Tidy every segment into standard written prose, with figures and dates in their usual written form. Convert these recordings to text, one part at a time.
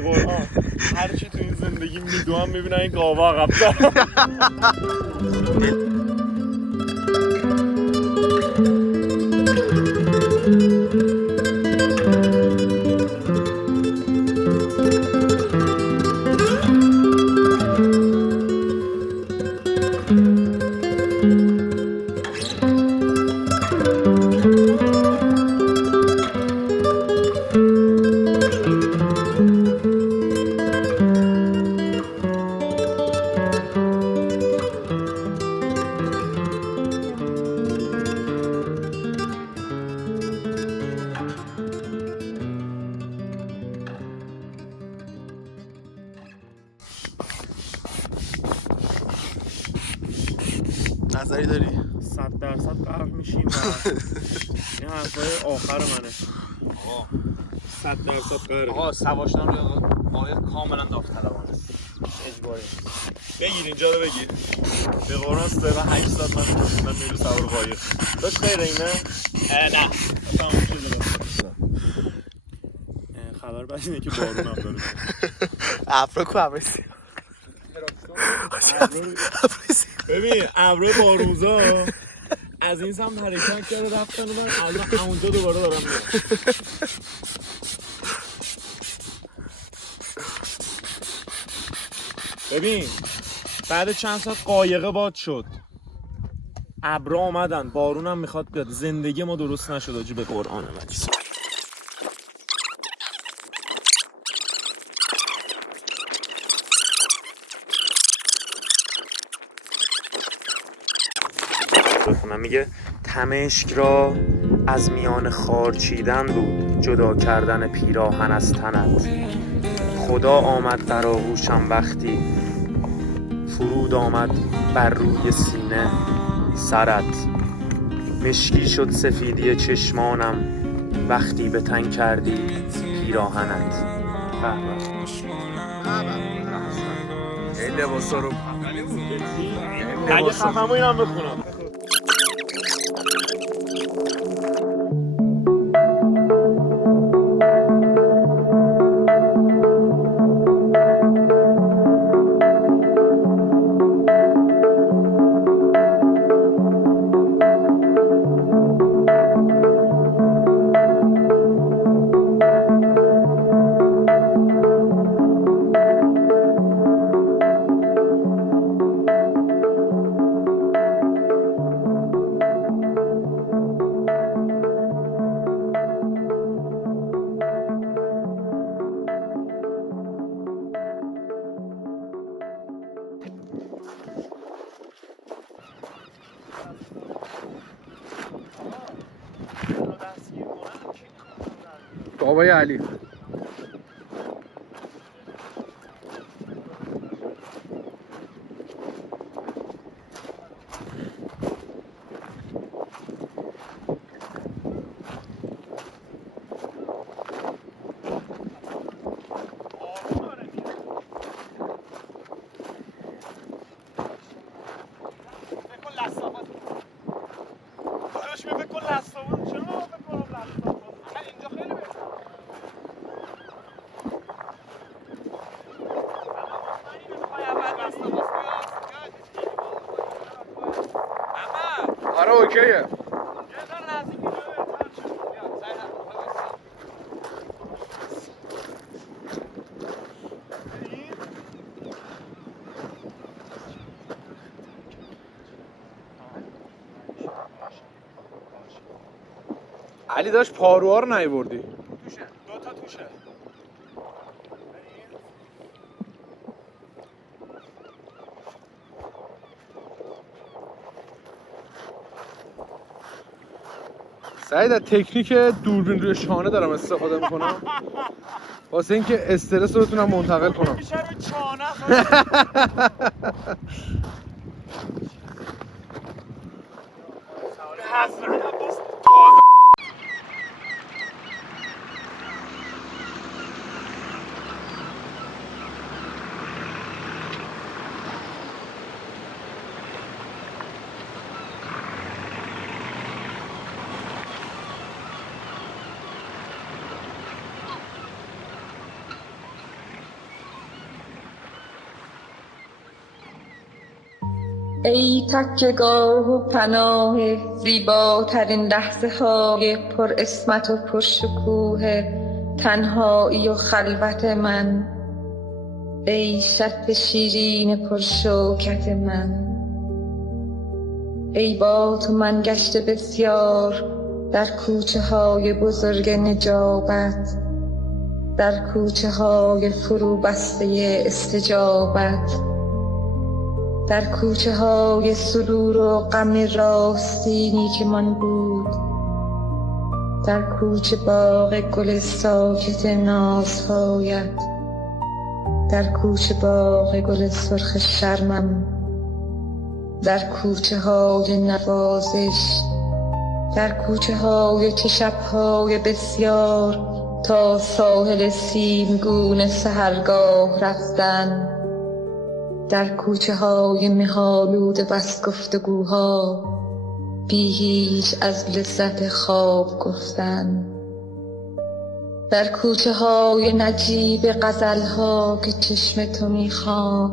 به قرآن هر چی تو این زندگی میدوام میبینم این گاوا عقب دارم. نظری داری؟ 100% غرق میشیم و این حرفای آخر منه. 100% غرق. آقا سواشتن روی قایق کاملا داوطلبانه اجباری. بگیر اینجا رو بگیر. به قرآن سرا 8 ساعت من میرو سوار قایق. داشت غیر اینه؟ نه. تمام شده. خبر بعد اینه که بارون هم داره. ابرو کو ابرسی. ببین ابر بارونزا از این سمت حرکت کرده رفتن و من الان اونجا دوباره دارم میام. ببین بعد چند ساعت قایقه باد شد، ابرا اومدن، بارون هم میخواد بیاد. زندگی ما درست نشد آجی به قرآن مجید. من میگه تمشک را از میان خار چیدن بود، جدا کردن پیراهن از تنت. خدا آمد در آغوشم وقتی فرود آمد بر روی سینه سرت. مشکی شد سفیدی چشمانم وقتی به تن کردی پیراهنت. این لباسا رو اگه خفمو اینم بخونم. بابای علی آره اوکیه. علی داشت پاروها رو نیوردی. توشه دو تا توشه. سعید از تکنیک دوربین روی شانه دارم استفاده میکنم واسه اینکه استرس رو بتونم منتقل کنم. میشه رو چانه ای تکیه‌گاه و پناه زیباترین لحظه های پر عصمت و پر شکوه تنهایی و خلوت من، ای شط شیرین پر شوکت من. ای با تو من گشته بسیار در کوچه های بزرگ نجابت، در کوچه های فرو بسته استجابت، در کوچه های سرور و غم راستینی که من بود، در کوچه باغ گل ساکت نازهایت، در کوچه باغ گل سرخ شرمم، در کوچه های نوازش، در کوچه های چه شب‌های بسیار تا ساحل سیمگون سحرگاه رفتن، در کوچه های مه‌آلود بس گفتگوها بی هیچ از لذت خواب گفتن، در کوچه های نجیب غزلها که چشم تو می‌خواند،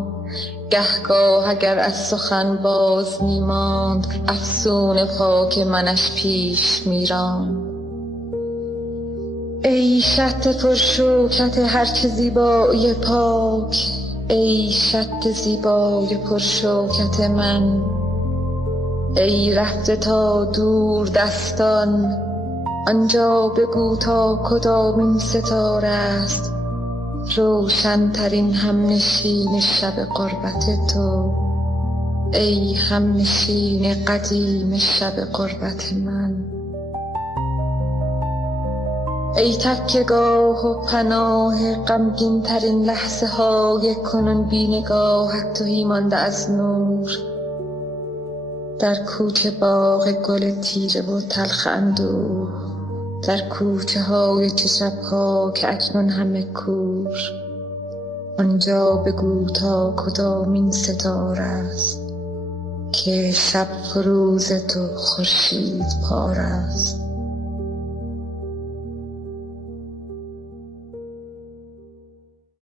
گهگاه اگر از سخن باز می‌ماند افسون پاک منش پیش می‌راند. ای شط پرشوکت هرچه زیبایی پاک، ای شط زیبای پرشوکت من، ای رفته تا دور دستان آنجا بگو تا کدامین ستاره است روشن‌ترین همنشین شب غربت تو، ای همنشین قدیم شب غربت من. ای تکیه‌گاه و پناه غمگین ترین لحظه های کنون بی نگاهت تهی مانده از نور، در کوچه باغ گل تیره و تلخ اندوه، در کوچه های چه شب‌ها که اکنون همه کور، آنجا بگو تا کدامین ستاره است که شب و روز تو خورشید پار است.